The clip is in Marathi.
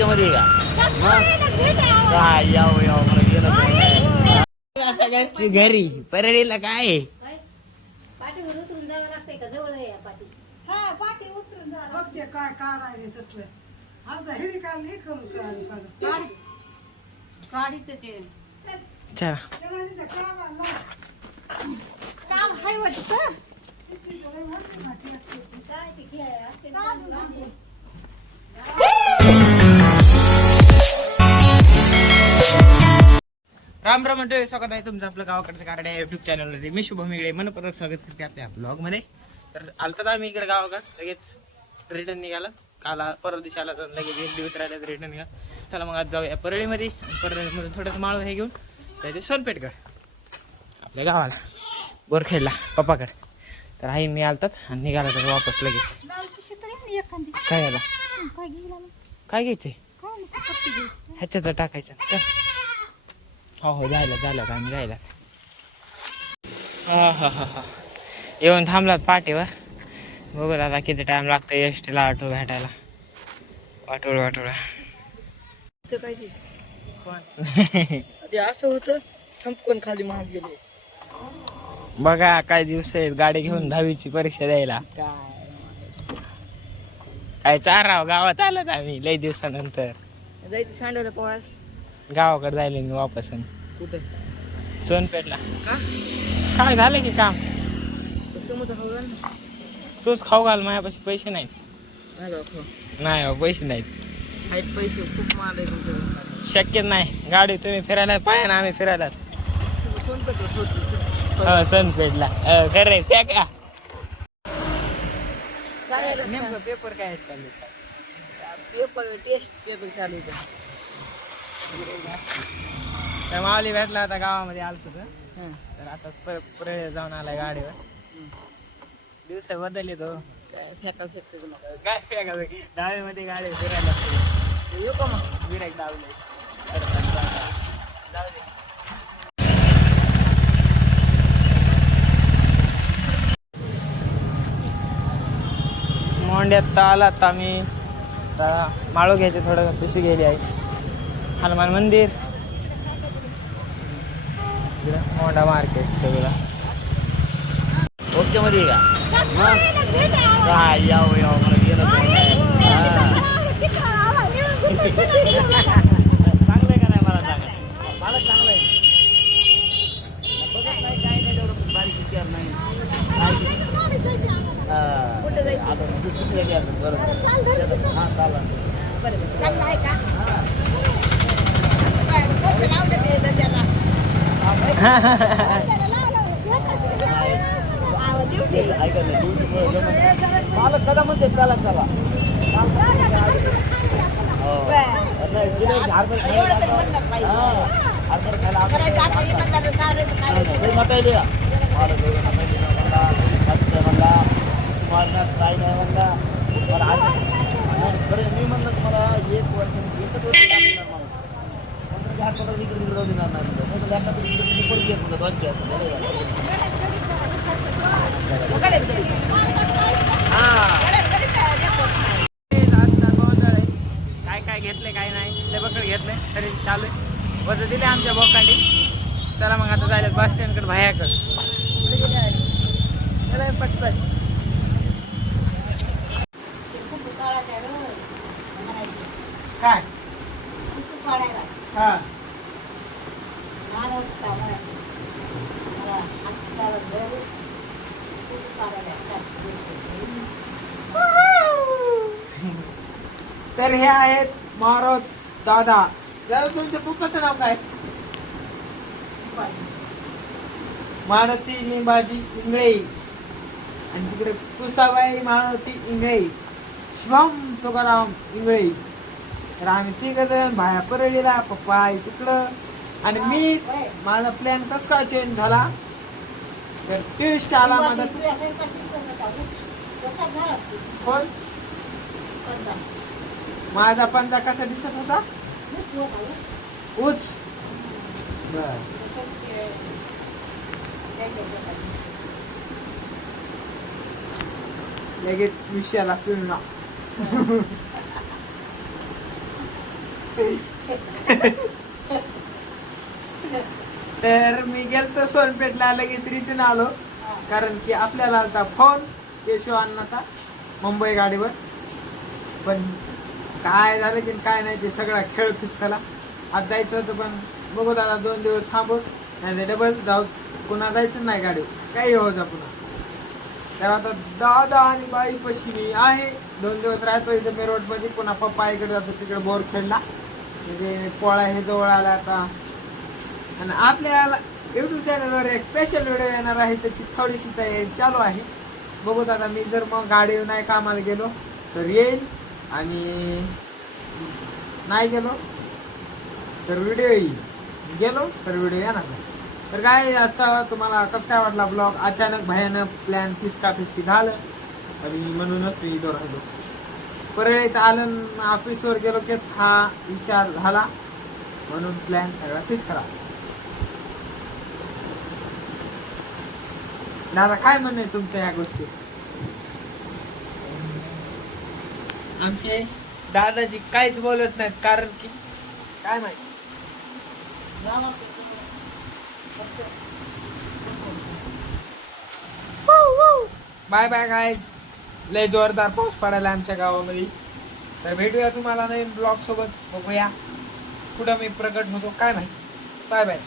ओके मध्ये का? काय याव याव मला गेलं. सगळ्यांची घरी. परळीला काय हा बघते काय काढायला तसलं. आमचा हिरी काल हे करू काढ गाडीच ते. चला. काम हाय वाटतं काय ते खेळ राम राम मंडळी स्वागत आहे तुमचं आपलं गावाकडचं कार्ड आहे युट्यूब चॅनलमध्ये मी शुभम इकडे मनपूर्वक स्वागत करते आपल्या ब्लॉगमध्ये तर आलतात आम्ही इकडे गावाकडे. लगेच रिटर्न निघाला. काल परवा दिवशी आला तर लगेच एक दिवस राहिला तर रिटर्न निघाला. चला मग आज जाऊया परळीमध्ये. परळीमध्ये थोडंसं माळ हे घेऊन जायचं सोनपेठकडे. आपल्या गावाला. बोरखेडला पप्पाकडे. तर आई मी आलतात आणि निघाला तर वापस लगेच. काय आला? काय घ्यायचंय? ह्याच्यात टाकायचं. हो हो जायला झालं का जायला हा हा हा हा. येऊन थांबलात पाठीवर. बघू दादा किती टाइम लागतो एस टीला ऑटो भेटायला. वाटोळ वाटोळ. ते? असं होतं थंपकन खाली महाग गेले. बघा काय दिवस आहेत. गाडी घेऊन दहावीची परीक्षा द्यायला. काय? चाराव गावात आलोत आम्ही लई दिवसानंतर. जायचं सांडवलं पवास गावाकडे जायला मी वापस कुठे? सोनपेठला. काय झालं की काम? तूच खाऊ घाल माझ्यापाशी पैसे नाहीत. नाही हो, पैसे नाहीत. पैसे खूप तुमच्याकडे शक्य नाही. गाडी तुम्ही फिरायला पाहिजे ना आम्ही फिरायला. कोण पेट्रोल हो खरं आहे त्या का? पेपर काय चालू पेपर टेस्ट पेपर चालू होतं तर माऊली भेटला आता गावामध्ये आलतो तर. तर आता परत परत जाऊन आलाय गाडीवर. दिवस बदलले तो फेकाल फेकते तुला काय फेका डावीमध्ये गाडी फिरायला लागते. येऊ का मग? विराट दावले जाऊ दे मोंड्यात आम्ही. आता माळू घ्यायचे थोडं पिशी गेली आहे. हनुमान मंदिर. मोंडा मार्केट सगळं. ओके मध्ये का? याव याव मला गेलं. हा. चांगलं आहे का नाही मला सांगा? मला चांगलं आहे. बघत नाही काय नाही तेवढं बारीक विचार नाही. हा. आता की बरोबर. हा चालेल. ड्युटीमुळे जमत- मालक सदा म्हणते चला चला. मी म्हणलं तुम्हाला एक वर्ष एकच वर्ष लागणार मला. नंतर ते जाऊ देणार नाही म्हणलं. दोन चार. काय काय घेतले काय नाही. ते बकड घेतले तरी चालू वजन दिले आमच्या बोकांडी चला मग आता जायला बस स्टँडकडे भायाकडे पटपट काय? हा. तर हे आहेत मारोत दादा. दादा तुमच्या पप्पाचं नाव काय? मारुती लिंबाजी इंगळे. आणि तिकडे कुसाबाई मारुती इंगळे. शुभम तुकाराम इंगळे. तर आम्ही तिघ जण बाया परळीला पप्पा आहे तिकडं. आणि मी माझा प्लॅन कस काय चेंज झाला? तर ट्विस्ट आला माझा कोण? माझा पंजा कसा दिसत होता? उच. बर. लगेच विषयाला पिळणा तर मी गेलतो सोनपेठला लगेच रिटर्न आलो. कारण की आपल्याला आलता फोन केशव अन्नाचा मुंबई गाडीवर. पण काय झालं की काय नाही ते सगळा खेळ फिसकला आज जायचं होतं पण बघू दादा दोन दिवस थांबवत नाही डबल जाऊ. पुन्हा जायचं नाही गाडी. काही हो जा पुन्हा. तर आता दादा आणि बाई पशी मी आहे. दोन दिवस राहतो इथं मी रोडमध्ये. पुन्हा पप्पा इकडे जातो तिकडे बोर खेळला. म्हणजे पोळा हे जवळ आला आता. आणि आपल्या यूट्यूब चॅनलवर एक स्पेशल व्हिडिओ येणार आहे. त्याची थोडीशी तयारी चालू आहे. बघू दादा मी जर मग गाडी नाही कामाला गेलो तर येईल. आणि नाही गेलो तर व्हिडिओ येईल. गेलो तर व्हिडिओ येणार नाही. तर काय आजचा तुम्हाला कसं काय वाटला ब्लॉग अचानक भयानक प्लॅन फिस्का फिस्की झालं. आणि म्हणूनच मी इथं राहिलो. परळीत आलं ऑफिसवर गेलो की हा विचार झाला. म्हणून प्लॅन सगळा फिक्स करा. दादा काय म्हणणे तुमच्या या गोष्टी आमचे दादाजी काहीच बोलत नाहीत कारण की काय माहिती? बाय बाय गायज लय जोरदार पाऊस पडायला आमच्या गावामध्ये. तर भेटूया तुम्हाला नवीन ब्लॉग सोबत. बघूया. कुठं मी प्रकट होतो काय माहिती. Bye bye.